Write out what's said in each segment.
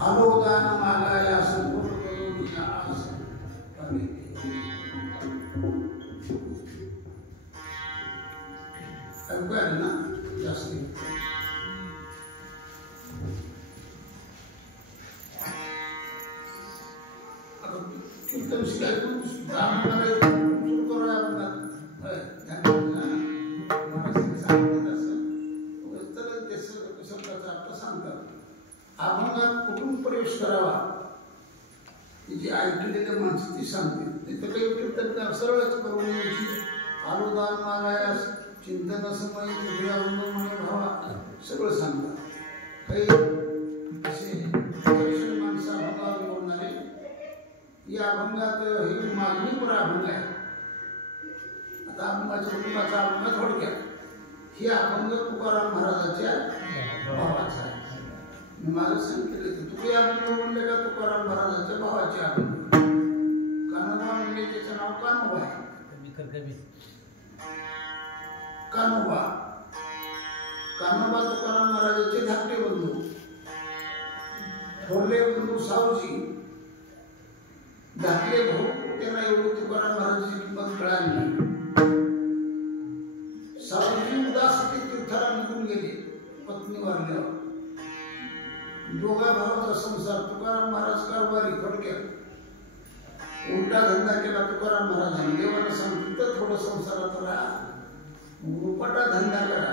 अनुदान मागाया संपूर्ण करून रुपये आले ना जास्त. कीर्तन शिकायचं सुरू करूया म्हणतात. शब्दाचा अर्थ सांगतात. अभंगात कुठून प्रवेश करावा जी ऐकलेल्या माणसं ती सांगते. तिथं काही कीर्तन सरळच करून यायची अनुदान मागायास चिंतन समय म्हणे भावा सगळं सांगतात. काही असे माणसं अभंगावर बोलणारे. या अभंगात हे मागणीपर अभंग आहे. आता अभंगाचा अभंग थोडक्यात ही अभंग तुकाराम महाराजाच्या भावाचा आहे. मी माझं सांगितलं की तुझे अभंग म्हणले का तुकाराम महाराजाच्या भावाचे अभंग. कान्होबा म्हणजे त्याचं नाव कान्होबा आहे. कान्होबा तुकाराम महाराजाचे धाकटे बंधू. थोरले बंधू सावजी धाकले भाऊ त्यांना एवढी तुकाराम महाराजांची किंमत कळाली नाही. सावजी उदासी तीर्थाला निघून गेले पत्नी वारल्यावर. दोघा भावाचा संसार. तुकाराम महाराज कारभारी थोडक्यात उलटा धंदा केला तुकाराम महाराजांनी. देवाला सांगितलं थोडं संसारात राहा, रुपाटा धंदा करा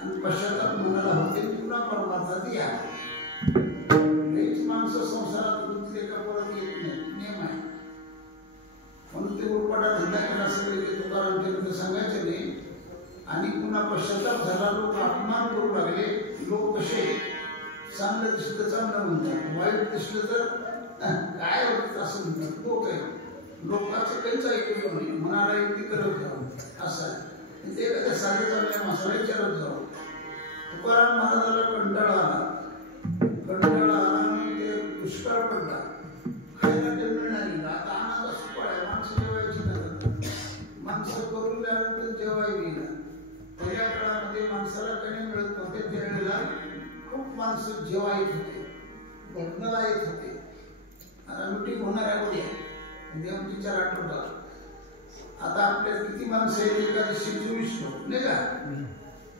आणि पश्चाताप मनाला होते पुन्हा परमार्थात या. हेच माणसं संसारात गुंतले का परत येत नाही, नियम आहे. म्हणून ते उरपाटा धंदा केला सगळे ते तुकाराम चरित्र सांगायचे नाही. आणि पुन्हा पश्चाताप झाला. लोक अपमान करू लागले. लोक कसे चांगलं दिसलं चांगलं म्हणतात, वाईट दिसलं तर काय होतं असं म्हणतात. लोक आहे लोकांचं काहीच ऐकलं नाही. मनाला युक्ती करत जावं असं आहे. ते एखाद्या साधे चांगल्या माणसाला विचारत जावं. तुकाराम महाराजाला कंटाळा आला म्हणून ते दुष्काळ पडला. खायला जमीन नाही. आता अनाचा सुपाळ आहे. माणसं जेवायची नाही. माणसं करून त्यानंतर जेवाय गेला. पहिल्या काळामध्ये माणसाला काही मिळत नव्हते. त्यावेळेला खूप माणसं जेव्हा येत होते, भजनाला येत होते. मिटिंग होणाऱ्या होत्या आमची 4 आठवड्यात. आता आपल्या किती माणसं आहेत? एकादशी 24 लोक नाही का.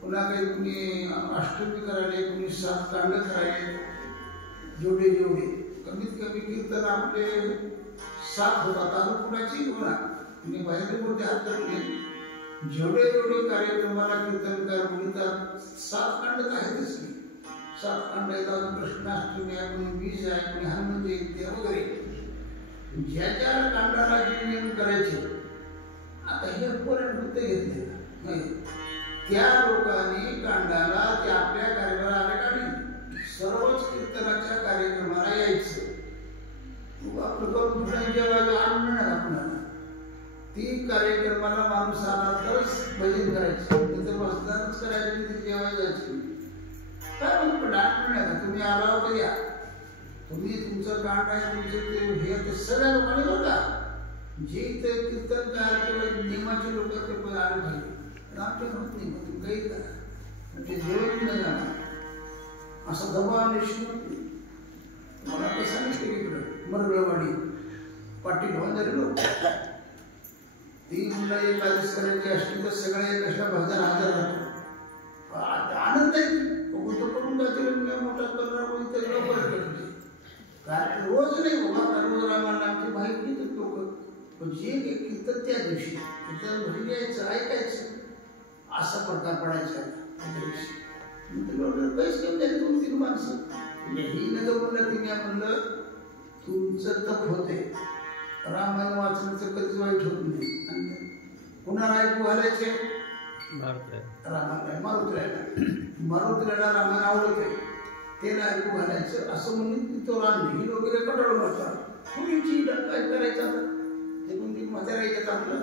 पुन्हा काही कुणी अष्टमी करायले, कुणी 7 कांड करायले. जेवढे कमीत कमी कीर्तन आपले 7 होतात. अजून कुणाची होणार मी बाहेर मोठे हात करते. जेवढे कार्यक्रमाला कीर्तनकार म्हणतात 7 कांड आहेतच की. 7 कांड आहेत. अजून कृष्णाष्टमी आहे, कोणी 20 आहे, कोणी हनुमान जयंती वगैरे. ज्या ज्या कांडाला जे नियम करायचे आता हे पर्यंत घेतले नाही. त्या लोकांनी कांडाला ते आपल्या कार्यक्रमाला आले का नाही. सर्वच कीर्तनाच्या कार्यक्रमाला यायचं. आपलं करून थोडं जेवायला अन्न मिळणार आपल्याला. ती कार्यक्रमाला माणूस आला तरच भजन करायचं. तिथं बसणारच करायचं, तिथे जेवायला जायचं. काय म्हणतो डाक मिळणार. तुम्ही आला होता या, तुम्ही तुमचं कांड आहे, तुमचं ते सगळ्या लोकांनी बघा. जे इथे कीर्तनकार किंवा नियमाचे लोक ते आले पाहिजे. आमच्या होत नाही. मग तुम्ही काही करा म्हणजे जेवण नाही जाणार असा दबाव निश्चित. मला कसं सांगितलं इकडं मरगळवाडी पाटील होणारे लोक ती मुलं एकादश करायची असली तर सगळे कशा भजन हजर राहतो. आनंद आहे. करून जाते मोठा करणार त्याला परत करते. कारण रोज नाही बाबा, रोज रामायण आमची माहिती देत लोक. पण जे कीर्तन त्या दिवशी कीर्तन घरी यायचं ऐकायचं असा पडदा पडायचा त्या दिवशी. काहीच कमी झाली 2-3 माणसं. ही न म्हणलं तिने म्हणलं तुमचं तप होते. रामायण वाचण्याचं कधीच वाईट होत नाही. आणि पुन्हा ऐकू घालायचे मारुतीला रामायण आवडत आहे ते ऐकू घालायचं असं म्हणून तो रामली ही वगैरे कटाळू नका. कुणीची काय करायचं आता ते कोणी म्हातारा येत आपलं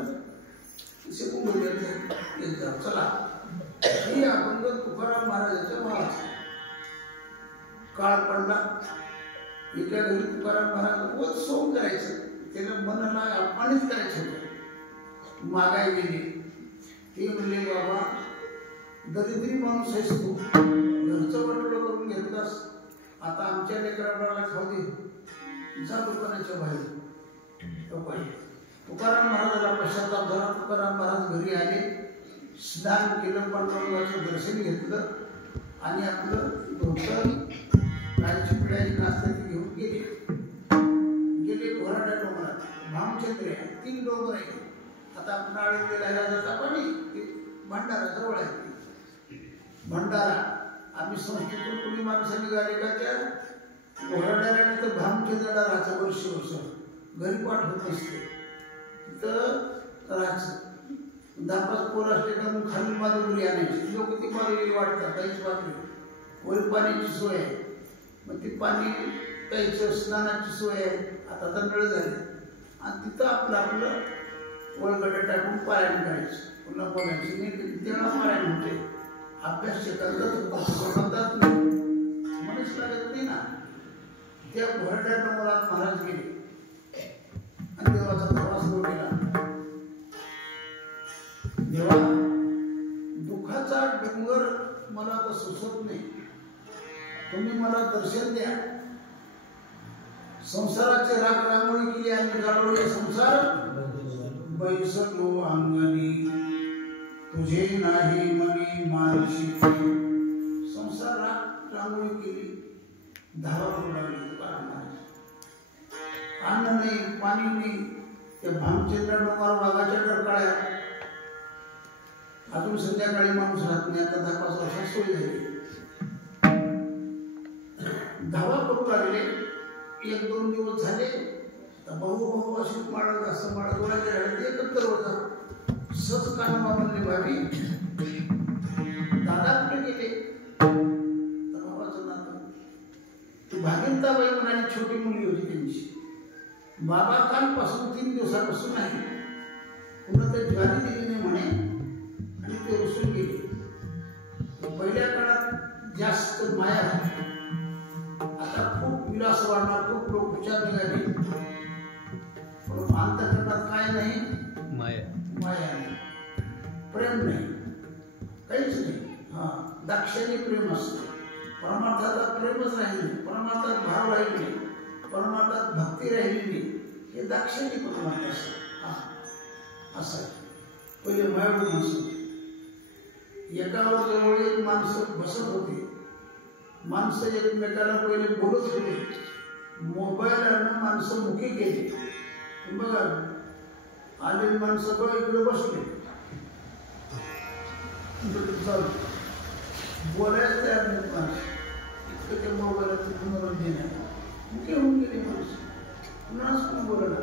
शिकून घेतलं. चला ही अभंग तुकाराम महाराजाच्या भावाचा. काळ पडला. एका घरी तुकाराम महाराज रोज सोंग करायचं. त्याला मनाला अपमानित करायचं होतं. मागाय गेले. ते म्हणले बाबा दरिद्री माणूस आहेस तू, घरचं वाटोळं करून घेतलास. आता आमच्या लेकराला खाऊ दे. जा दुकानाच्या बाहेर. तुकाराम महाराजाला पश्चाताप झाला. तुकाराम महाराज घरी आले. स्नान केलं, पांडुरंगाचं दर्शन घेतलं आणि आपलं धोतर कायची पिढ्याची नाश्ता ती घेऊन गेले घोराड्या डोंगरात. भामचंद्र आहे, 3 डोंगर आहे. आता आपण आळंदी राहिला पाणी भंडारा जवळ आहे. भंडारा आम्ही संस्थेतून कुणी माणसं निघाले का त्या घोराड्याला तर भामचंद्राला राहायचं वर्ष घरी पाठवत नसते. तिथं राहायचं. 10-5 पोरं असले का मग खाली माधुरी आणायची. लोक ती माधुरी वाटतात, काहीच बाजरी वर पाण्याची सोय आहे. मग ती पाणी प्यायचं, स्नानाची सोय आहे. आता तर नळ झाली आणि तिथं आपलं वळगडे टाकून पारायण करायचं. पुन्हा बोलायची नाही, तेव्हा पारायण होते. अभ्यास करतात नाही, मनच लागत नाही ना. त्या घोरड्या डोंगरात महाराज गेले आणि देवाचा प्रवास सुरू केला. देवा, दुःखाचा डोंगर मला तर सुचत नाही, तुम्ही मला दर्शन द्या. संसाराचे राग रांगोळी केली आणि जाळवले संसार बैसलो अंगणी, तुझे नाही मनी मानशी. संसार राग रांगोळी केली, धावा करू लागली. अन्न नाही, पाणी नाही. त्या भामचंद्र डोंगर वाघाच्या डरकाळ्या. अजून संध्याकाळी माणूस राहत नाही. आता 10-5 वर्षात सोय झाली. धावा करू लागले. 1-2 दिवस झाले. बहु अशी माळत असं माळत वळायचे राहिले. ते एकत्र होता. सच कानवा म्हणले, भावी दादा कुठे गेले? भावाचं नातं. ती भागीरताबाई म्हणाली, छोटी मुलगी होती त्यांची. बाबा कालपासून 3 दिवसापासून नाही, पुन्हा ते ज्वारी दिली नाही म्हणे आणि ते रुसून गेले. पहिल्या काळात जास्त माया होती. आता खूप विलास वाढला, खूप लोक विचार निघाले. पण अंतःकरणात काय नाही? माया नाही, प्रेम नाही, काहीच नाही. दाक्षिणी प्रेम असतं. परमार्थात प्रेमच राहिली, परमार्थात भाव राहिली, परमार्थात भक्ती राहिली. हे दाक्षिणी परमार्थ असतं. असं पहिले मायाळू माणसं, एकावर जवळ एक माणसं बसत होते. माणसं एकमेकाला पहिले बोलत होते. मोबाईलनं माणसं मुखी केली. बघा, आलेली माणसं बघ इकडे बसले, बोलायला तयार नाही माणसं. इतकं त्या मोबाईलाचं मनोरंजन आहे. मुखी होऊन गेली माणसं. पुन्हाच कोण बोलला.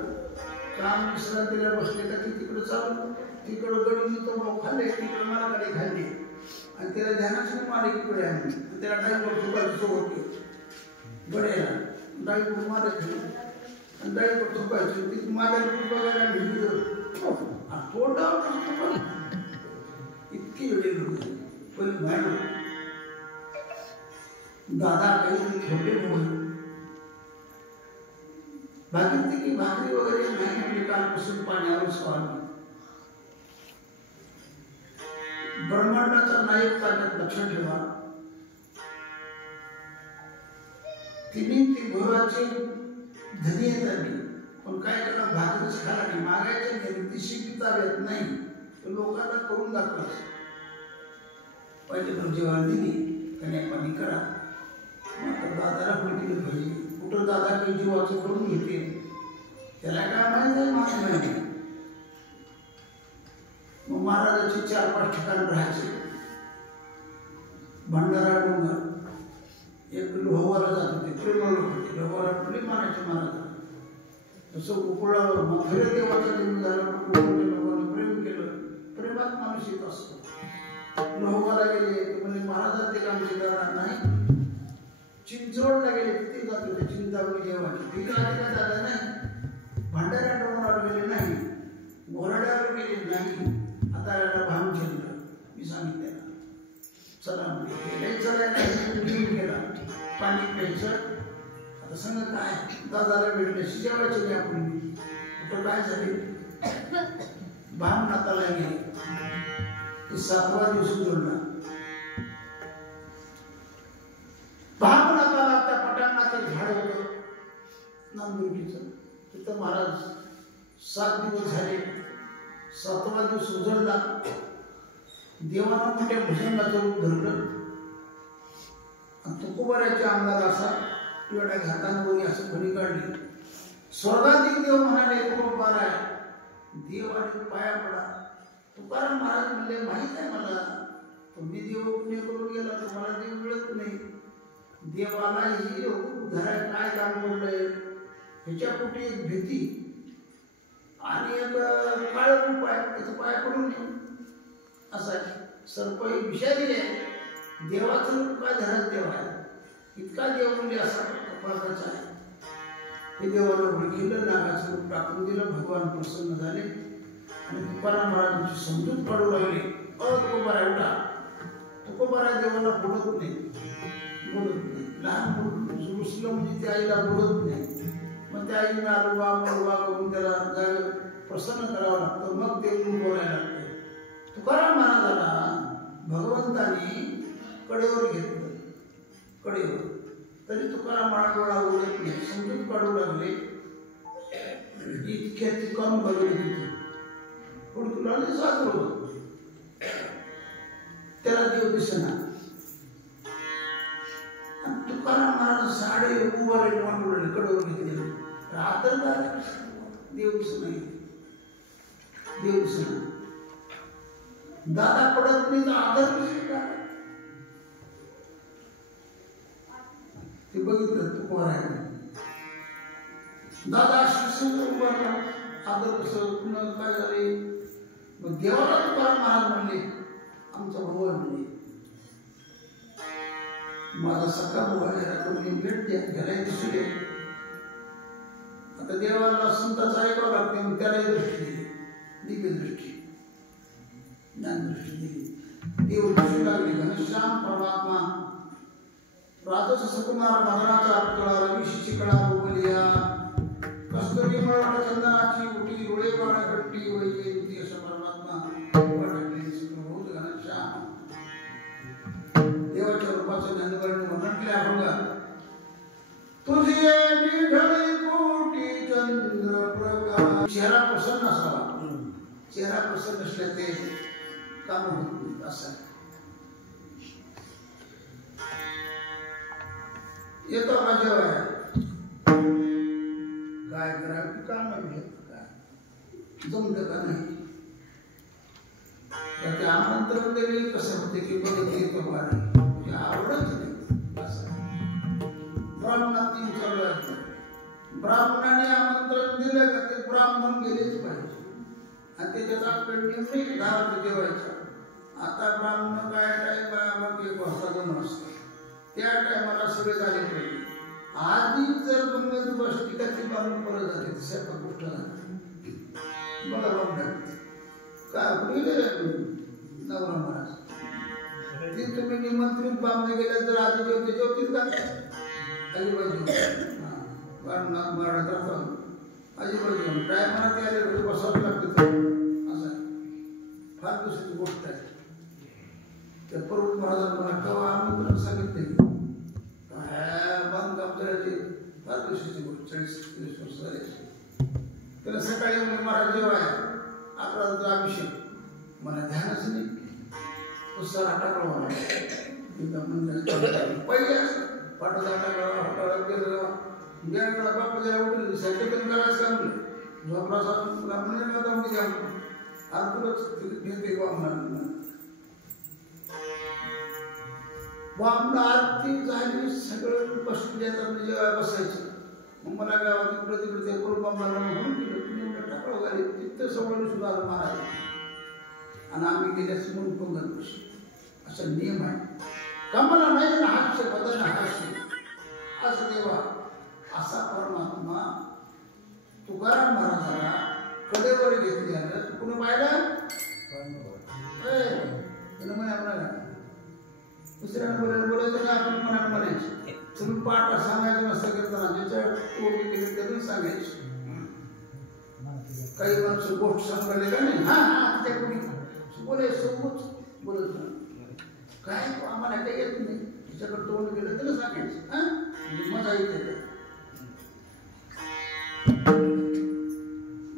काम विश्रांतीला बसले का ती तिकडं चालू, तिकडं गडी तो भाऊ खाल्ले, तिकडं मला गाडी खाल्ली आणि त्याला ध्यानाची मारे इकडे आहे. त्याला डायवर झोपायची सोबत गड्याला डायवर मारत आणि डायवर झोपायची. ती माझ्या बघायला तोंडावर इतकी वेळी होती. पण मॅडम दादा काही छोटे बोल भाकरी की भाकरी वगैरे नाही म्हणजे कालपासून पाण्यावर स्वामी. ब्रह्मांडाचा नायक ताकद लक्षात ठेवा. तिने ती घोराची धनी येतात, पण काय करा भाकरीच खाला नाही. मागायच्या घरी ती शिकता येत नाही, लोकांना करून दाखवायचं. पहिले तर जेव्हा दिली कन्यापाणी करा. मग दादाला पण दिली पाहिजे. कुठं दादा काही जीवाचं करून घेते, त्याला काय माहिती आहे? माहिती नाही. मग महाराजाचे 4-5 ठिकाण राहायचे. भंडारा डोंगर, एक लोहवाला जात होते, प्रेमळ होते. लोहवाला कुठली मानायचे महाराज. जसं गोकुळावर मथुरे देवाचा जन्म झाला, गोकुळच्या लोकांनी प्रेम केलं. प्रेमात माणूस येत असतो. लोहवाला गेले म्हणजे महाराजात ते काम शिकणार नाही. चिंचवडला गेले, तिथे जात होते चिंतामणी देवाची. तिथे आले का दादा नाही. भंडारा डोंगरावर गेले नाही, घोराड्यावर गेले नाही. आता याला भामचंद्र मी सांगितलं चला म्हणजे चढायला गेला. पाणी प्यायचं. आता सांगा काय दादाला भेटले जेवायचे नाही आपण. कुठं काय झाले? भाम नाताला गेले. 7वा दिवस जोडला. भाम नाताला त्या पटांगणाचं झाड होतं नांदुर्गीचं. तिथं महाराज 7 दिवस झाले. 7वा दिवस उजळला. देवानं मोठ्या भुजंगाचं रूप धरलं आणि तुकोबाराच्या अंगाला असा एवढ्या घातांवरी असं खणी काढली. स्वर्गातील देव म्हणाले तुकोबारा देव आणि पाया पडा. तुकाराम महाराज म्हणले माहीत आहे मला, तुम्ही देव पुण्य करून गेला तुम्हाला देव मिळत नाही. देवाला ही धराय काय काम पडलंय ह्याच्या पोटी एक भीती आणि एक काळ रूप आहे त्याचं पाया पडून नये असा सर्प ही विषारी आहे. देवाचं रूप काय धरायचं देव आहे इतका देव म्हणजे असा प्रकारचा आहे. ते देवाला केलं नागाचं रूप टाकून दिलं. भगवान प्रसन्न झाले आणि तुकाराम महाराजांची समजूत काढू लागले. तुकोबारा उठा. तुकोबारा देवाला बोलत नाही लहान रुसलं म्हणजे त्या आईला बोलत नाही. मग त्या आईने आरोबा मरोबा करून त्याला प्रसन्न करावं लागतं मग देव बोलायला लागते. तुकाराम महाराजाला भगवंतानी कडेवर घेतलं कडेवर तरी तुकाराम महाराजाला ओळख नाही. समजून काढू लागले इतक्या तिकावून बघितली तिथे पण तुला साजरं त्याला देव दिसेना. तुकाराम महाराज साडे उभारले मांडवले कडेवर घेतले आदर देव दिसना देव दिसना. दादा पडत नाही तर आदर ते बघितलं तुकोबाराने. दादा शिक्षण उभारला आदर कसं पुन्हा काय झाले. मग देवाला तुकाराम महाराज म्हणले आमचा भाऊ आहे म्हणजे माझा सखा भाऊ आहे तुम्ही भेट द्या घ्यायला दिसू दे. आता देवाला संतांचं ऐकावं लागते मग त्यालाही दृष्टी दिली दिव्य दृष्टी ज्ञान दृष्टी दिली. देव दिसू लागले घनश्याम परमात्मा राजस सुकुमार मदनाचा कळा रविशीची कळा बोबलिया कस्तुरी मळवट चंदनाची उटी डोळे बाण कट्टी वैजयंती असं परमात्मा बहुत घनश्याम देवाच्या रूपाचं ज्ञानवर्ण वर्णन केलं आपण का. तुझी निढळी कोटी चंद्र प्रकाश. चेहरा प्रसन्न असावा. चेहरा प्रसन्न असल्या ते काम होत नाही असं येतो का जेवाय काय करावं काम नाही काय जमतं का नाही. त्याचे आमंत्रण दिले कसं होते की बघत येतो बारा म्हणजे आवडत नाही असं. ब्राह्मणात चालू आहे ब्राह्मणाने आमंत्रण दिलं का ते ब्राह्मण गेलेच पाहिजे आणि त्याच्यात आपण नेमणे घरात जेवायचं. आता ब्राह्मण काय टाइम एक वाजता जमून असतं त्या टायमाला सगळे झाले पाहिजे. आधी जर बंगत बस टिकाची बांधून परत झाली स्वयंपाक गोष्ट झाली बघा बघा काय कुठे नवरा महाराज ते तुम्ही निमंत्रित बांधले गेल्या तर आधी जेवते जेवतील का अजिबाजी मराठा अजिबाजी टायमाला ते आले बसावं लागतं असं फार दुसरी गोष्ट आहे. त्या पर्वत महाराजांना मला केव्हा आमंत्रण सांगितले बांधकाम करायचे फार दिवसाची गोष्ट 40-30 वर्ष झाले. त्याला सकाळी महाराज जेव्हा 11 अभिषेक मला ध्यानच नाही पुस्तक टाकलं मला पहिले पाठवता टाकला हॉटाळा गेलं बियाणा बाप जरा उठले सैकन करायचं सांगलं झोपला सांगला म्हणून आता मी घ्या आरतुरच घेते वामन आरती झाली सगळं बसल्याचं जेव्हा बसायचं. मग मला गावात इकडं तिकडे ते कुलबांना म्हणून दिलं तुम्ही एवढं टाकळं झाली तिथं सवडून सुद्धा महाराज आणि आम्ही गेल्यास म्हणून पंगत बसू असा नियम आहे. कमला नाही ना हास्य बदल हास्य असं देवा असा परमात्मा तुकाराम महाराजाला कडेवर घेतल्यानं कुणी पाहिलं म्हणे आपल्याला दुसऱ्यानं बोलायचं ना आपण मनात म्हणायचं तुम्ही पाठ सांगायचं नसतं करताना ज्याच्या तोंडी केली तरी सांगायचं. काही माणसं गोष्ट सांगायला का नाही हा हा त्या कोणी बोलायचं बोलत काय आम्हाला काही येत नाही तिच्याकडे तोंड गेलं त्याला सांगायचं हा मजा येते.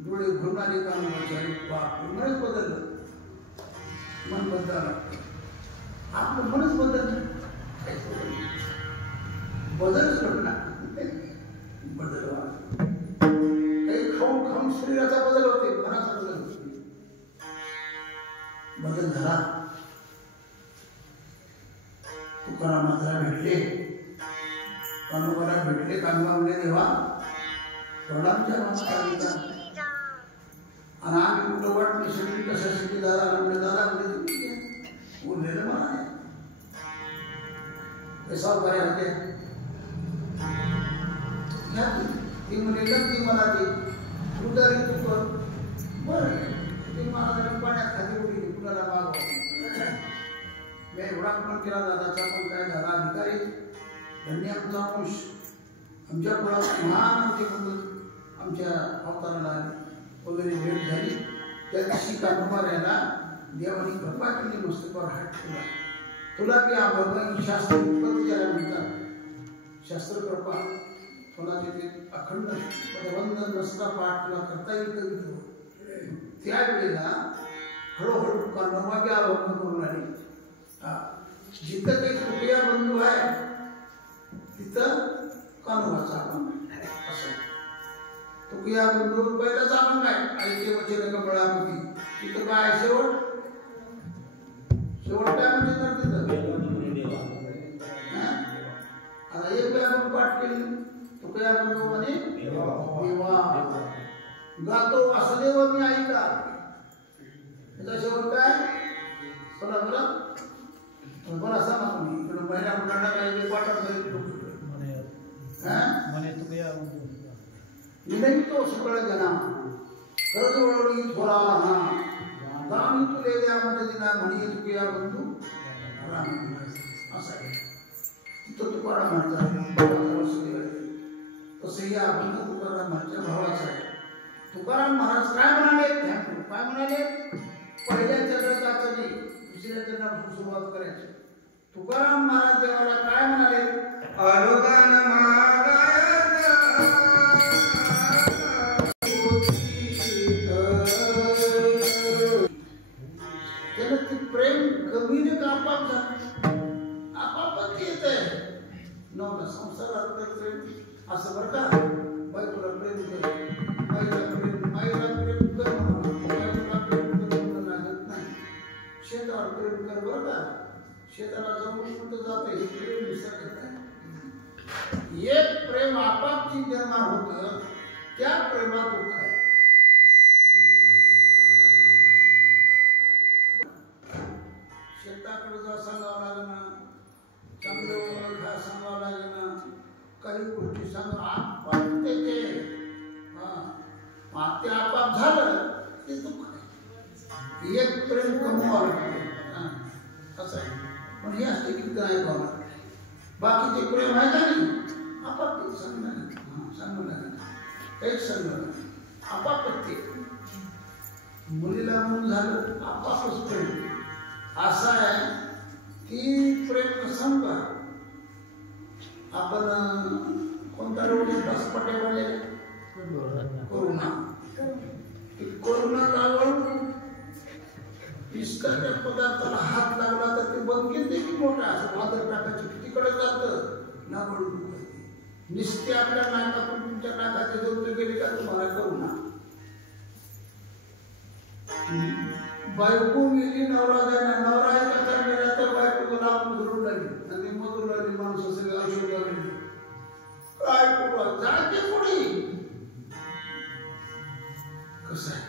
डोळे घुरून आले काम बरंच बदललं मन बदलावं लागतं. आपलं मनच बदललं, बदलच घडला. बदल काही खाऊन खाऊन शरीराचा बदल होते, मनाचा बदल होते. बदल झाला. तुकारामाला भेटले, कान्होबाला भेटले. कान्होबा म्हणजे देवा वडिलांच्या माणसाला आणि आम्ही कुठं वाट नाही सगळी कशासाठी दादा म्हणजे दादा म्हणजे उरलेलं मला नाही पैसा उभारे होते. ती म्हणे नक्की मला ते उदारी तू कर. बरं ती मला पाण्यात खाली उडी कुणाला मागव. मी एवढा पण केला दादाचा, पण काय झाला अधिकारी त्यांनी आमचा अंश आमच्या कुळात महान आमचे बंधू आमच्या अवताराला वगैरे भेट झाली. त्या दिवशी कान्होबाऱ्याला देवानी कृपा केली, मस्तकावर हात ठेवला. तुला बी आभार शास्त्र उत्पत्ती त्याला म्हणतात. शास्त्र कृपा तुला तिथे अखंड पदबंध नसता पाठ तुला करता येईल कधी. त्यावेळेला हळूहळू कान्होबा बी आरोहण करू लागले. जिथं काही कुठल्या बंधू आहे तिथं कान्होबाचा अभंग असं. तुकया बंधू पहिलाच अभंग आहे. ऐके वचन कमळापती. तिथं काय शेवट शेवट काय म्हणजे तर तिथं आता एक आपण पाठ केली. तुकया बंधू म्हणे देवा गातो असं देव मी ऐका. त्याचा शेवट काय बरं बरं बरं असा ना तुम्ही इकडं महिला मुलांना काही वाटत नाही. विनवितो सकळ जना कर्ज वळवली थोरा ना दामी तुले द्या म्हणजे दिना म्हणी तुकया बंधू राम असं आहे. तिथं तुकाराम म्हणतात तसं या अभंग तुकारामांच्या भावाचा आहे. तुकाराम महाराज काय म्हणाले, काय म्हणाले, पहिल्या चरणाचं नाही दुसऱ्या चरणापासून सुरुवात करायची. तुकाराम महाराज देवाला काय म्हणाले, अनुदान प्रेम कमीने का आपाप झालं, आपापच येत आहे नवला संसारात प्रेम असं बरं का. बायकोला प्रेम कर, बाईला प्रेम कर, बायकोला प्रेम कर म्हणून लागत नाही. शेतावर प्रेम कर बरं का. शेताला जाऊन कुठं जाते हे प्रेम विसरत नाही. एक प्रेम आपाप निर्माण होतं, त्या प्रेमात दुःख आहे. शेताकडे जा सांगावं लागेना, चांगलं ओळखा सांगावं लागेना, काही गोष्टी सांगा आपण ते ते आपाप झालं ते दुःख आहे. एक प्रेम कमवावं लागतं असं आहे. पण हे असते की काय बाबा बाकीचे प्रेम आहे का नाही आपाप ते सांगणार सांगू लागेल काहीच सांगणार नाही. आपापच ते मुलीला मूल झालं आपापच प्रेम असं आहे की प्रेम सांगा. आपण कोणता रोग बसपट्यामध्ये कोरोना कोरोना लागून विस्कळत्या पदार्थाला हात लागला तर ते बंदकीत देखील मोठा असं वादळ टाकायचं तिकडे जातं ना म्हणून निस्ते आपल्या नाकातून तुमच्या नाकाचे जवळ गेले का तुम्हाला करोना. बायको गेली नवरा जायला नवरा एका चाललेला तर बायको लावून धरून लागली आणि मधून लागली माणसं सगळं औषध लागली काय करू जाते पुढे कसं आहे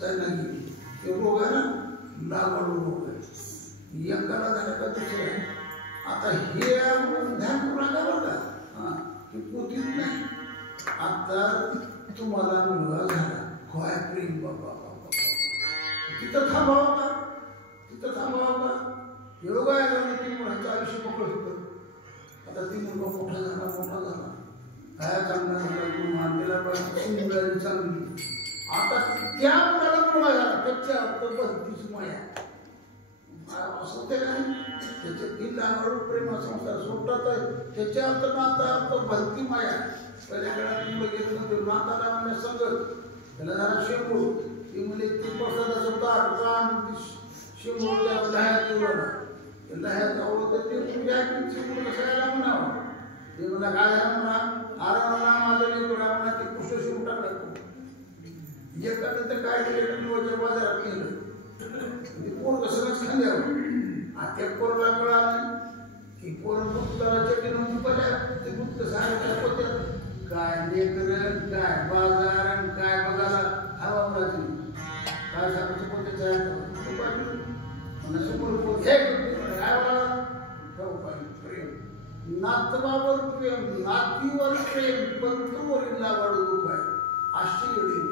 जायला गेली ते रोग आहे ना लागवड रोग आहे एकाला झालं का दुसरं आहे. आता हे ध्यान करू नका बरं का की पोतीत नाही. आता तुम्हाला मुलगा झाला काय प्रेम बाबा तिथं थांबावं का तिथं थांबावं का योग आहे आणि ती मुलांचं आयुष्य मोकळं होतं. आता ती मुलगा मोठा झाला काय चांगला झाला मानलेला पाहिजे मुलांनी चांगली. आता त्या मुलाला मुलगा झाला त्याच्या बत्तीस माया असं होते का त्याचे 3 लहान प्रेमा संसार सोडतात त्याच्या आता भक्ती माया. पहिल्या काळात मुलं घेत नव्हते नाताला म्हणजे सगळं त्याला जरा शेकू ती मुले 3 वर्षाचा सुद्धा शिवमूर्त्या लह्यात उडवला लह्यात आवडतं ते तुझ्या शिवमूर्त कशाला म्हणावं ते मला काय झालं म्हणा आरामाला माझं लेकरा म्हणा ते कृष्ण शिवून टाकलं जे करत तर काय केलं वजन बाजारात केलं ते पोर कसंच खाल्ल्यावर आता पोरला कळालं की पोर दुधाला चटणी नव्हती पडल्या ते दूध कसं आहे होत्या काय लेकरं काय बाजार आणि काय बघायला हवा उडायची काय सांगायचं कोणत्या चाय समोर काय प्रेम नातवावर प्रेम नातीवर प्रेम बंधूवरील वाढू उपाय आश्चर्य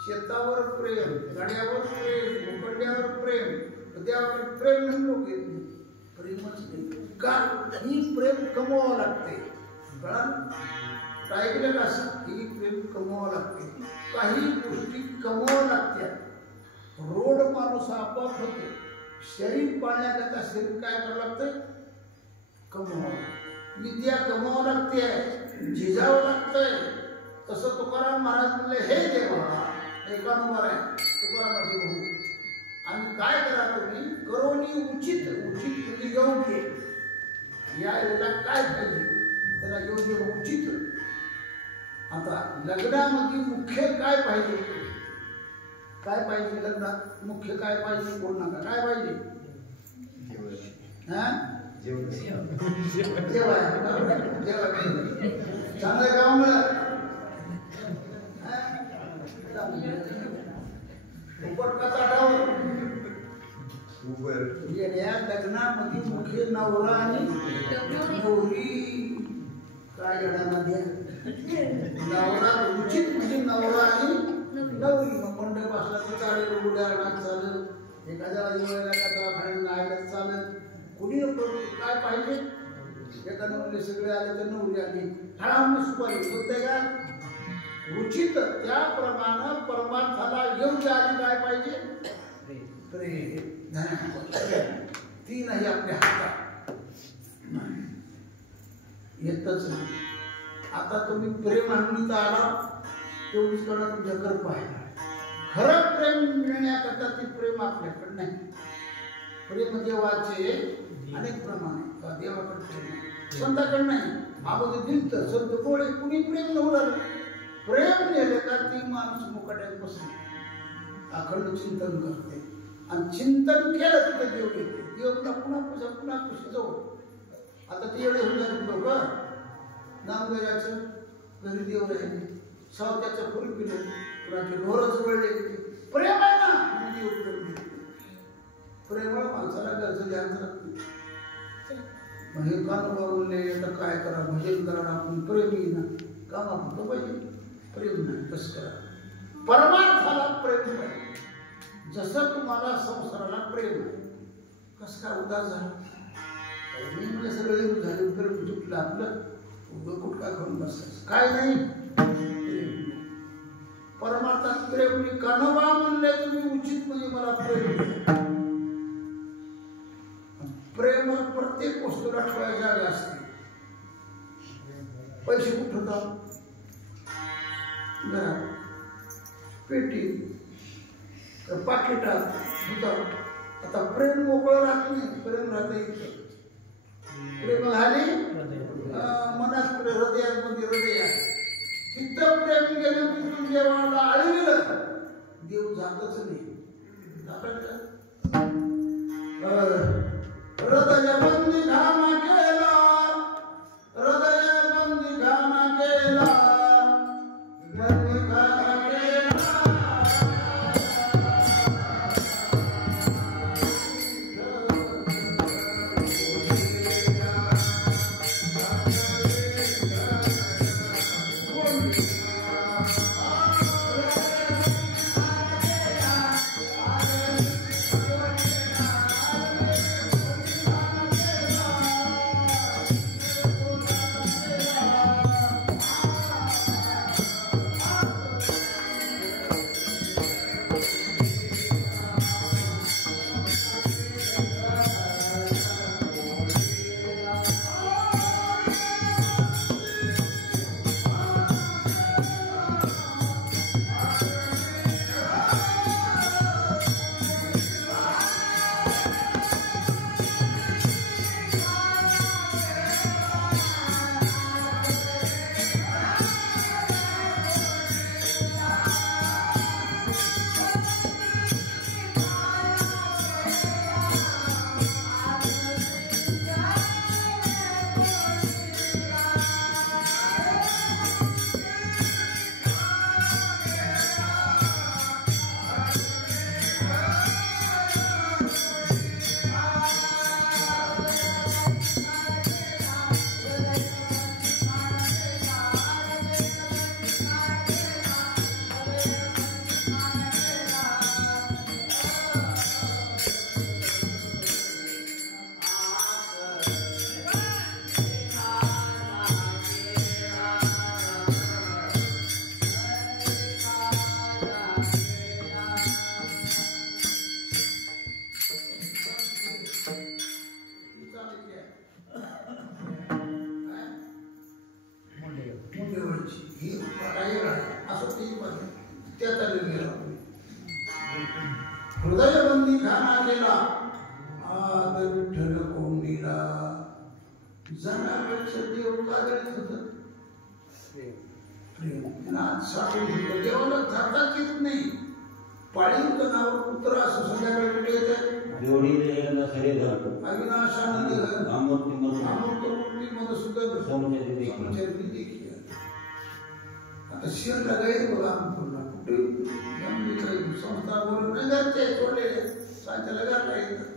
शेतावर प्रेम गाड्यावर प्रेम मुखंड्यावर प्रेम त्यावर प्रेम नाही लोक येत नाही प्रेमच नाही का ही प्रेम कमवावं लागते कळलं ऐकलं का असं ही प्रेम कमवावं लागते काही गोष्टी कमवावं लागतात रोड माणूस आपोआप होते शरीर पाळण्याकरता शरीर काय करावं लागतं कमवावं विद्या कमवावं लागते झिजावं लागतंय तसं तुकाराम महाराज म्हणले हे देवा एका नंबर आहे तुकारामाचे भाऊ आणि काय करा तुम्ही करोनी उचित उचित म्हणजे योग्य या वेळेला काय पाहिजे त्याला योग्य उचित आता लग्नामध्ये मुख्य काय पाहिजे काय पाहिजे लग्नात मुख्य काय पाहिजे बोल नका काय पाहिजे चांगलं गाव मिळालं लग्नामध्ये मुख्य नवरा आणि नवरी काय घडामध्ये नवरा उचित म्हणजे नवरा आणि नवरी मग मंडप असला तर चालेल उड्या चालेल एखाद्या वेळेला दवाखान्यात आयला चालेल कुणी काय पाहिजे एखाद्या मुले सगळे आले तर नवरी आली हळाम सुपारी होते का उचित त्याप्रमाणे परमार्थाला योग्य आधी काय पाहिजे प्रेम ती नाही आपल्या हातात येतच नाही आता तुम्ही प्रेम आणणीत आला तेवढीच कडा तुमच्या कृपा आहे खरं प्रेम मिळण्याकरता ते प्रेम आपल्याकडे नाही प्रेम देवाचे अनेक प्रमाणे देवाकडे प्रेम संताकडे नाही आमध्ये दिलत संत कोळे कुणी प्रेम नव्हतं प्रेम नेलं का ती माणूस मुकाट्यात बसली अखंड चिंतन करते आणि चिंतन केलं तिथे देव येते देवला पुन्हा खुशी जाऊ आता ते एवढे होऊन जाते लोक नामदेवाचं घरी देव राहिले सावत्याचं फुल पिलं कुणाचे ढोरच वळले प्रेम आहे ना देव प्रेम प्रेमळ माणसाला गरज द्यायचं हे कान बोलले तर काय करा भजन करा आपण प्रेम येईना काम आपण पाहिजे प्रेम नाही कसं करा परमार्थाला प्रेम पाहिजे जसं तुम्हाला संसाराला प्रेम आहे कसं काय उदास झालं सगळं झाले प्रेम तुटलं आपलं उगं कुठं काय करून बसायचं काय नाही परमार्थात प्रेम मी कानवा म्हणले तुम्ही उचित म्हणजे मला प्रेम प्रेम प्रत्येक वस्तूला ठेवायची जागा असते पैसे कुठं होतात घरात पेटी पाकिटात होतात आता प्रेम मोकळं राहत नाही प्रेम राहत इथं प्रेम झाली मनात हृदयात मध्ये हृदय आहे तिथं प्रेम गेलं तिथून देवाला आळविलं देव जातच नाही हृदय बंदी घामा केला हृदय बंदी घामा केला हृदयबंदी खाना केला आद विठ्ठल कोंडीला जनापेक्षा देव कागळीत होत प्रेम साठून होतं देवाला जाताच येत नाही पाळीव जनावर पुत्र असं संध्याकाळी कुठे येते अविनाशानंद अमृतमूर्ती मधुसूदन समचरिती देखील आता शिरला गैर बघा कुठे संस्था बोलून नाही जाते सोडले सांच्याला घालला येतं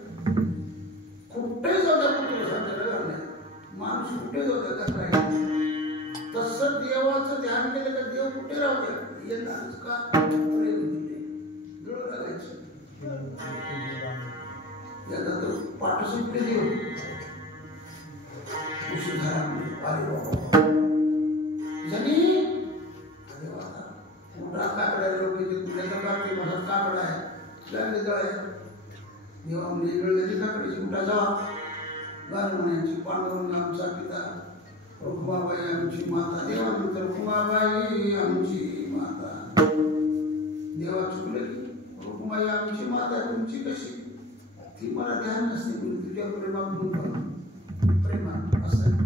कुठे जाता कुठे सांच्याला घालला माणूस कुठे जाता घालला तसं देवाचं ध्यान केलं का देव कुठे राहू द्या येणारच का जुळून लागायचं याचा तर पाठ सुटले देव अरे बाबा जनी अरे बाबा मोठा काकड्या लोक त्याचा काकडी माझा काकडा आहे लागले जळ देवा म्हणजे वेळ काकडीची मोठा जावा गाणं पांडुरंग आमचा पिता रुक्माबाई आमची माता देवा मित्र रुक्माबाई आमची माता देवा चुकले रुक्माई आमची माता तुमची कशी ती मला ध्यान नसते तुझ्या प्रेमातून प्रेमा असं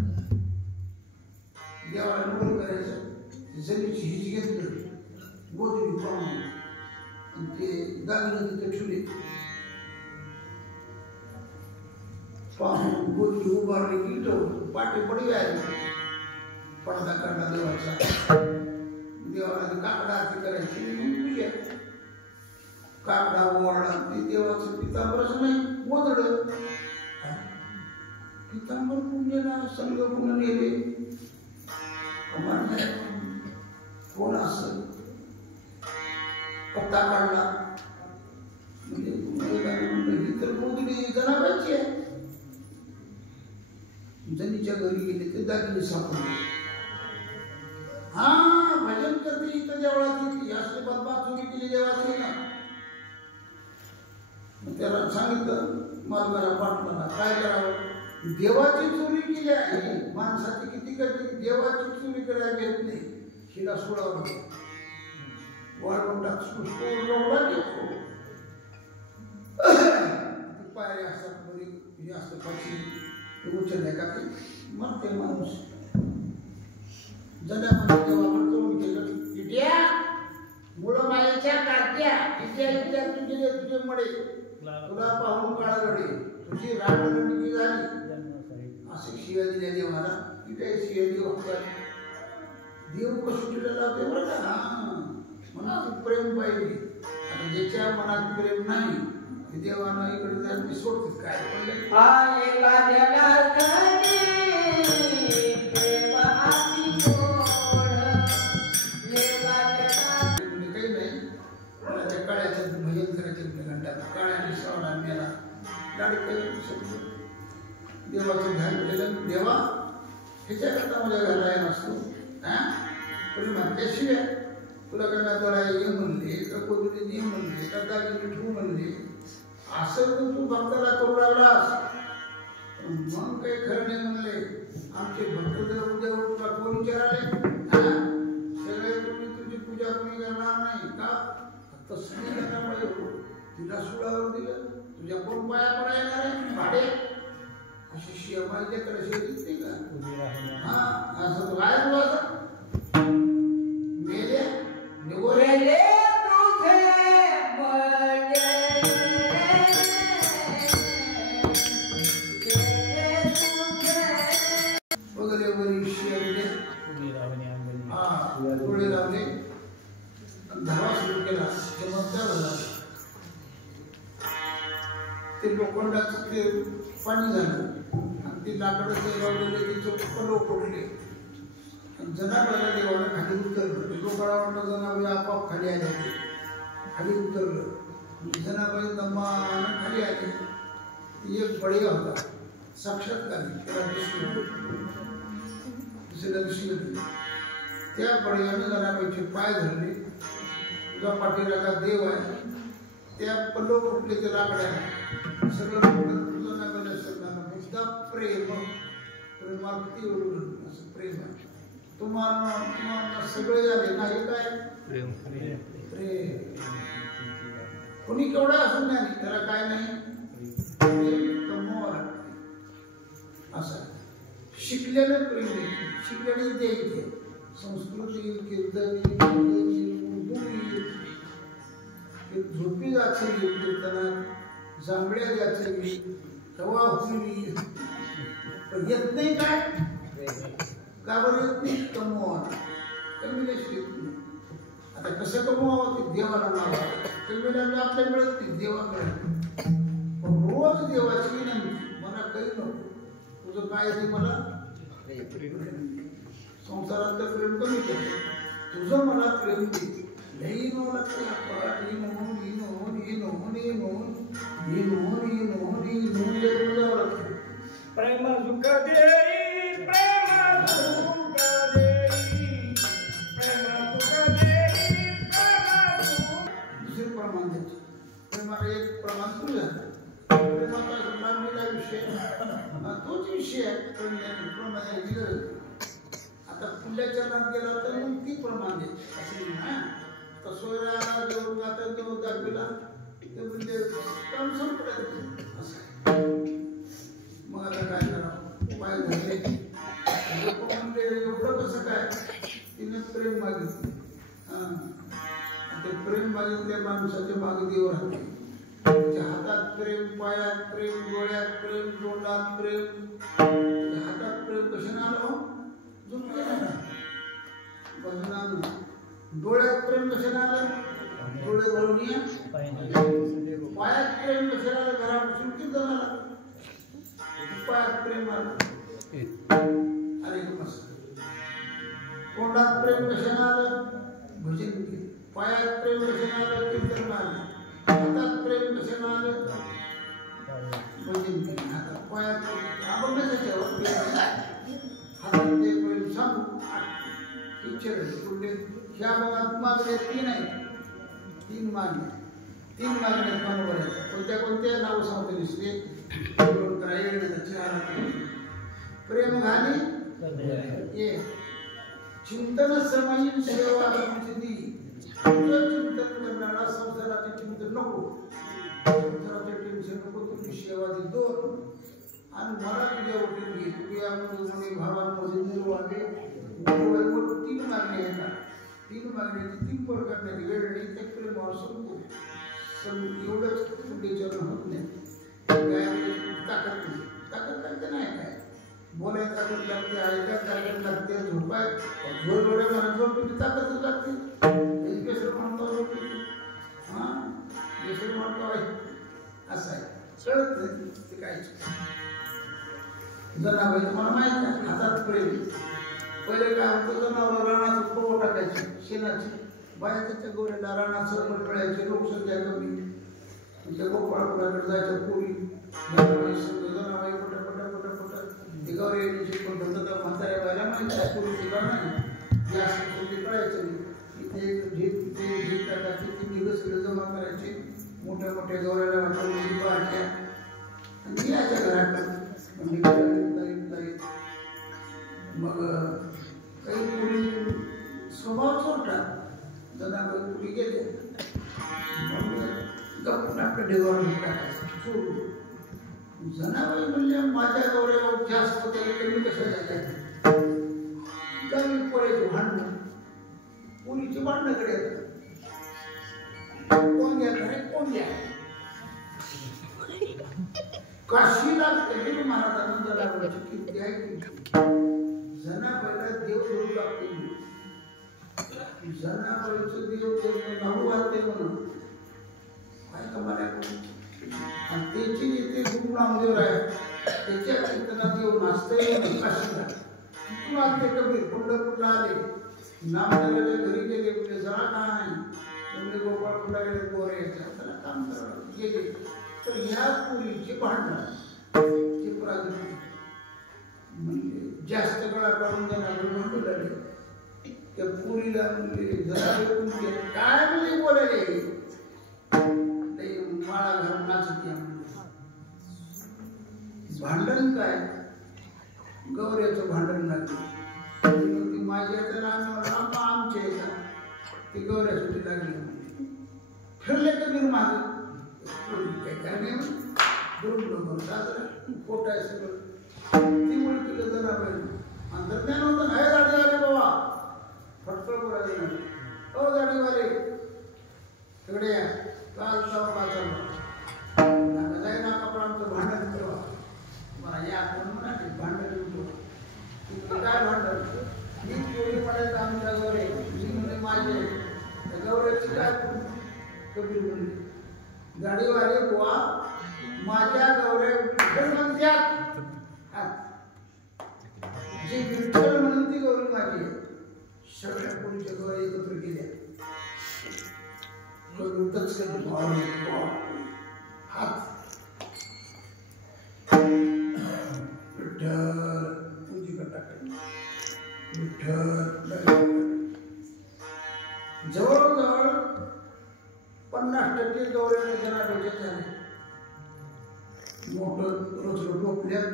देवाला नोंद करायचं जमीची हिची घेतलं गोदडी पाहून ते दागलं तिथे ठेवले पाहून गोदडी उभारली की पाठी पडवी आहे पडदा काढला देवाचा देवाला काकडा आरती करायची पूजा काकडा ओवाळला ते देवाचं पितांबरच नाही ओदड पितांबर पुण्याला संघ पुन्हा नेले कोण असं पत्ता काढला म्हणजे ही तर गोदडी जनाबाईची आहे जनीच्या घरी गेले ते दागिने सापडले हा भजन करते इथं देवळात यासले बदबा चोरी केली देवाची ना त्याला सांगितलं मालकाला पाटलाला काय करावं देवाची चोरी केली आहे माणसाची किती करते देवाची चोरी करायला येत नाही हिला सोडावं वाढवून पायरे असतात मध्ये असतं पक्षी उचलल्या का ते मरते माणूस जगामध्ये देवावर तोंड केलं इट्या मुळं मायेच्या काढत्या इट्या इट्या तुझे मडे तुला पाहून काळा रडे तुझी राटरंडकी झाली असे शिव्या दिल्या देवाला इट्या शिव्या देव देव कसुटीला लावते बरं का मनात प्रेम पाहिजे आणि ज्याच्या मनात प्रेम नाही ते देवानं इकडे जाऊन सोडतात काय देवाचं ध्यान केलं देवा ह्याच्याकरता माझ्या घरला नसतो त्याशिवाय तुला काय ये म्हणले का कोणी ने म्हणले का दागिने ठेवू म्हणले असं तू भक्ताला करू लागलास मग काही खरं नाही म्हणले आमचे भक्त जर उद्या तुला कोण विचाराले सगळे तुम्ही तुझी पूजा कोणी करणार नाही का फक्त स्त्री करण्यामुळे तिला सुडावर दिलं तुझ्या कोण पाया पडा येणार आहे भाडे अशी शिवाच्या कडे दिसते का हा असं काय तुला मेले निगोरे वगैरे वगैरे शिवले गोळे लावले धावा सुरू केला चमत्कार झाला ते लोखंडाचं ते पाणी झालं आणि ते लाकडाचे लावलेले ते पलो पडले जनाबाईला देवाला खाली उतरलं लोकांना वाटलं जनाबाई आपोआप खाली आले खाली उतरलं जनाबाई दमानं खाली आली एक बढिया होता साक्षात्कारी त्याला दिसलं त्या बढियाने जनाबाईचे पाय धरले तुझा पाठीराखा देव आहे त्या पल्लो फुटले ते लाकड्याने सगळं जनाबाईला सगळ्यांना मुद्दा प्रेम प्रेमावरती ओढून असं प्रेम आहे तुम्हाला सगळे झाले नाही काय प्रेम प्रेम कोणी केवढा असून नाही त्याला काय नाही कमवावं लागते असं शिकलेलं प्रेम शिकलेले द्यायचे संस्कृती कीर्तन झोपी जायची कीर्तनात जांभळ्या जायची कवा होईल पण येत नाही काय का बरं येत नाही कमवा कमी नाही आता कसं कमवावं ते देवाला लावावं कमी आपल्याला मिळत नाही देवाकडे रोज देवाची विनंती मला काही नको तुझं काय ते मला संसारातलं प्रेम कमी केलं तुझं मला प्रेम दे लई नो लागते प्रेम सुख देई प्रेम सुख देई प्रेम सुख देई दुसरे प्रमाण द्यायचे प्रेमाला एक प्रमाण तुझं प्रेमाचा लांबीला विषय तोच विषय आहे दिलं आता पुढल्या चरणात गेला तर मग ती प्रमाण द्यायची असं ना कसोऱ्याला देऊन आता देऊन दाखविला ते म्हणजे काम संपलं असं मग आता काय करावं उपाय झाले म्हणजे एवढं कसं काय तिने प्रेम मागितलं ते प्रेम मागितल्या माणसाच्या मागे देव राहते त्याच्या हातात प्रेम पायात प्रेम डोळ्यात प्रेम तोंडात प्रेम हातात प्रेम कशाने आलं भजनानं डोळ्यात प्रेम कशाने आलं डोळे भरून पायात प्रेम कशाने आलं घरापासून कीर्तन आलं पायात प्रेम आलं अरे मस्त तोंडात प्रेम कशाने आलं भजन केलं पायात प्रेम कशाने आलं कीर्तन आलं हातात प्रेम कशाने आलं भजन केलं हातात पायात आपण कशाच्यावर हातात ते प्रेम सांगू ह्या भागात मागण्या तीन आहेत तीन मागण्या बरोबर आहेत कोणत्या नाव सांगतो दिसले प्रेम घाली चिंतन समयीन सेवा चिंतन करणारा संसाराचे चिंतन नको संसाराचे टेन्शन नको तुम्ही सेवा दे दोन आणि मला तुझ्या उठून घे तुझ्या भावांमध्ये निर्वाहे तीन मागणी येतात तीन मागण्याची तीन प्रकारची वेळ नाही ते प्रेमावर संपतो पण एवढंच तुमच्यावर होत नाही ताकद लागते नाही काय बोलायला ताकद लागते ऐकायला ताकद लागते झोपाय झोप एवढ्या मला झोपली ताकदच लागते बेसर म्हणतो झोपली हां बेसर म्हणतो असं आहे कळत नाही ते काय जनाबाई तुम्हाला माहित आहे हातात प्रेम पहिले काय होतं जनावर रानाचं पोळ टाकायचे शेणाची बाया त्याच्या गोऱ्याला रानात सरपट कळायचे लोकसंख्या कमी त्या गोपाळपुराकडे जायच्या पुरी जनाबाई पटा ते गौरी येण्याची पण धंदा म्हाताऱ्या बायला माहिती आहे पुरीची का नाही जास्त कळायचं नाही इथे झेप टाकायची ती निघस जमा करायची मोठ्या गौऱ्याला वाटून बाटल्या आणि याच्या घरात मग काही पुरी स्वभाव चोरटा जनाबाई पुरी गेले मग गप्प आपल्या ढेगावर टाकायचं सोडून जनाबाई म्हणजे माझ्या गौऱ्यावर जास्त त्याला कमी कशा झाल्या कमी पोरायचे भांडणं पुरीची भांडणं कडे कोण घ्या घरे कोण घ्या काशीला कबीर महाराजांना जनाबाईची कीर्ती आहे जनाबाईला देव देऊ लागते जनाबाईचं देव नाऊ वाटते म्हणून काय कमाल आणि त्याची इथे गुरु नामदेव आहे त्याच्या कीर्तनात देव नाचते काशीला तिथून आले कबीर पंढरपूरला आले नामदेवाच्या घरी गेले म्हणजे जरा काय म्हणजे गोपाळपूरला गेले गोरे त्याला काम करावं गेले तर ह्या पुरीचे भांडण ते प्राधान्य म्हणजे जास्त गळा काढून जाणार म्हणू लागले त्या पुरीला म्हणजे जरा काय म्हणजे बोलायले माळा घालून नाचत भांडण काय गौऱ्याचं भांडण लागलं ती माझ्या आमच्या ती गौऱ्यासाठी लागली फिरले कबीर माग बरोबर साजरा पोट आहे सगळं ती मुळे केलं जरा पाहिजे अंतर्ज्ञान होतं नाही दाढीवाले बाबा फटकळ बोलायला नाही हो दाढीवाले तिकडे या काल जाऊन वाचावं जाई ना कपडांचं भांडण ठेवा मला या कोण म्हणा भांडण ठेवतो काय भांडण मी चोरी म्हणायचं आमच्या गौरे मी म्हणे माझे गौरेची काय कबीर म्हणली गाडीवाले बुवा माझ्या गौरे विठ्ठल म्हणतात जी विठ्ठल म्हणून ती गौरी माझी सगळ्या पोरीच्या गौरी एकत्र केल्या हात विठ्ठल पूजी करता विठ्ठल जवळजवळ 50% गौऱ्या जरा डोक्यात झाले मोठं रोज टोपल्यात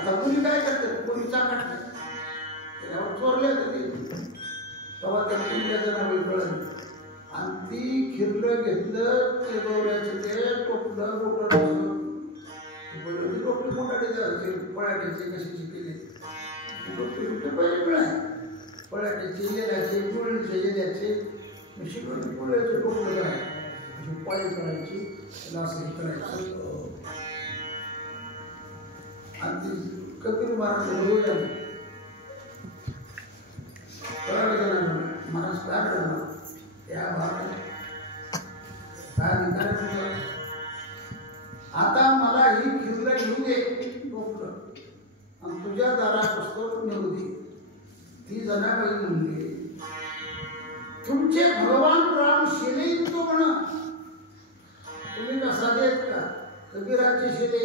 आता कोणी काय करतात कोणी चाकाटले त्याच्यावर चोरले तेव्हा त्या पुण्याचं नाव कळलं आणि ती खिरलं घेतलं ते गौऱ्याचं ते टोपलं मोठं टोपली मोठाडे जायचे पळाट्याचे कशाची केले टोपली कुठे पहिले मिळाय पळाट्याचे येण्याचे गुळीचे येण्याचे शिकवून पुण्याचं टोपलं काय पाळी करायची त्याला असं करायचं आणि ती कबीर महाराज बरोबर आली कळालं महाराज काय करणार त्या भागात काय आता मला ही खिरलं घेऊन दे टोपलं आणि तुझ्या दारात पुस्तक नेऊ दे ती जनाबाई म्हणली तुमचे भगवान राम शिले तो म्हणा तुम्ही कसा देत का कबीराचे शिले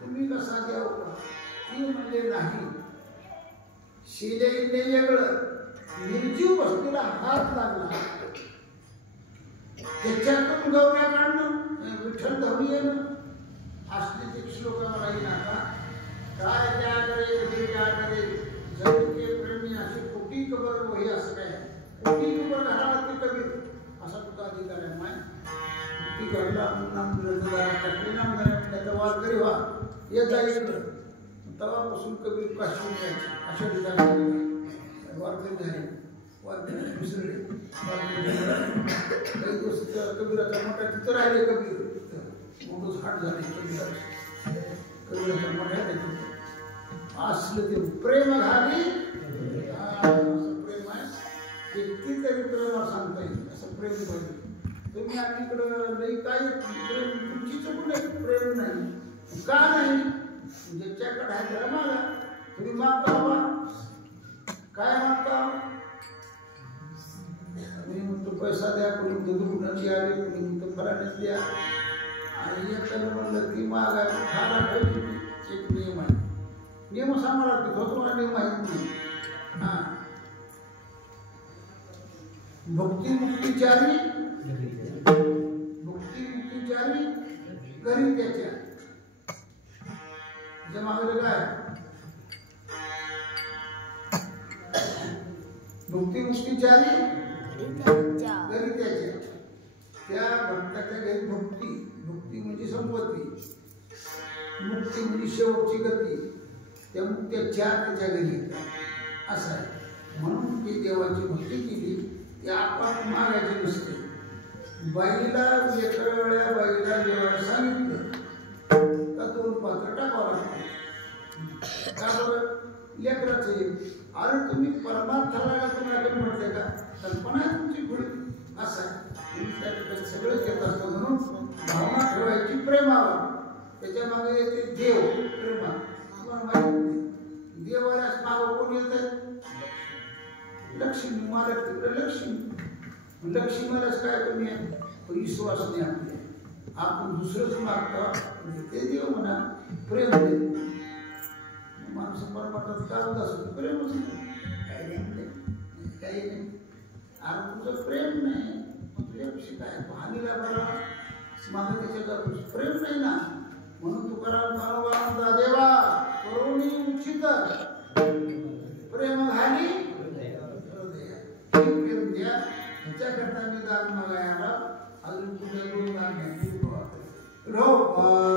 तुम्ही कसा द्याव का ती म्हणले नाही शिले वेगळं निर्जीव वस्तूला हात लागला त्याच्यातून गौऱ्या काढणं विठ्ठल धवणी येणं असले ते श्लोक मला येणार काय त्या करे कधी काय करे जगते प्रेमी असे कोटी कबर वही असं काय कोटी कबर घराला ते कबीर असा तुझा अधिकार आहे माय ती घडला नाम टाकले नाम त्याचा वार करी व्हा येत जाईल तेव्हापासून कबीर काश्मीर जायचे अशा ठिकाणी वारकरी झाले वारकरी विसरले काही दिवस कबीराचा मोठा तिथं राहिले कबीर मोठं झाड झाले कबीराचा मोठ्या असलं ते प्रेम घाली असं प्रेम आहे कितीतरी प्रेमावर सांगता येईल असं प्रेम पाहिजे तुम्ही अलीकडं नाही काय प्रेम तुमची चुकून प्रेम नाही का नाही ज्याच्याकडे आहे त्याला मागा तुम्ही मागता बाबा काय मागता मी म्हणतो पैसा द्या कोणी म्हणतो दुर्गुणाची आली कोणी म्हणतो फराण्याची द्या आणि एकानं म्हणलं की मागा फार आठवली एक नियम आहे नियम सांगा लागतो तो तुम्हाला नियम माहीत नाही हां भक्ती मुक्तीचारी घरी त्याच्या मागलं काय भक्ती मुक्तीचारी घरी त्याच्या त्या भक्ताच्या घरी भक्ती भक्ती म्हणजे संपत्ती मुक्ती म्हणजे शेवटची गती त्या मुक्त्या चार त्याच्या घरी असं आहे म्हणून ती देवाची भक्ती केली ती आपण मागायची नसते बाईला लेकरं वेळा बाईला देवाला सांगितलं का 2 पात्र टाकावं लागतं का बरं लेकराचं अरे तुम्ही परमार्थाला तुम्हाला म्हणते का कल्पना आहे तुमची पुढे असं आहे त्या ठिकाणी सगळं घेत असतं म्हणून भावना ठेवायची प्रेमावर त्याच्या मागे येते देव प्रेमा तुम्हाला माहिती देवाला नाव कोण येतं लक्ष्मी मला तिकडे लक्ष्मी लक्ष्मीलाच काय कमी आहे विश्वास नाही आपले आपण दुसरंच मागतो ते देव म्हणा प्रेम दे माणसं परमार्थात का होत असतो प्रेमच नाही काही नाही अरे तुझं प्रेम नाही तुझ्यापेक्षा काय पाहणीला बरा मागे त्याच्यात प्रेम नाही ना म्हणून तुकाराम म्हणता देवा करुणी उचित प्रेम घाली प्रेम द्या त्याच्याकरता मी दान मागायला अजून तुझ्या 2 दान घ्यायची वा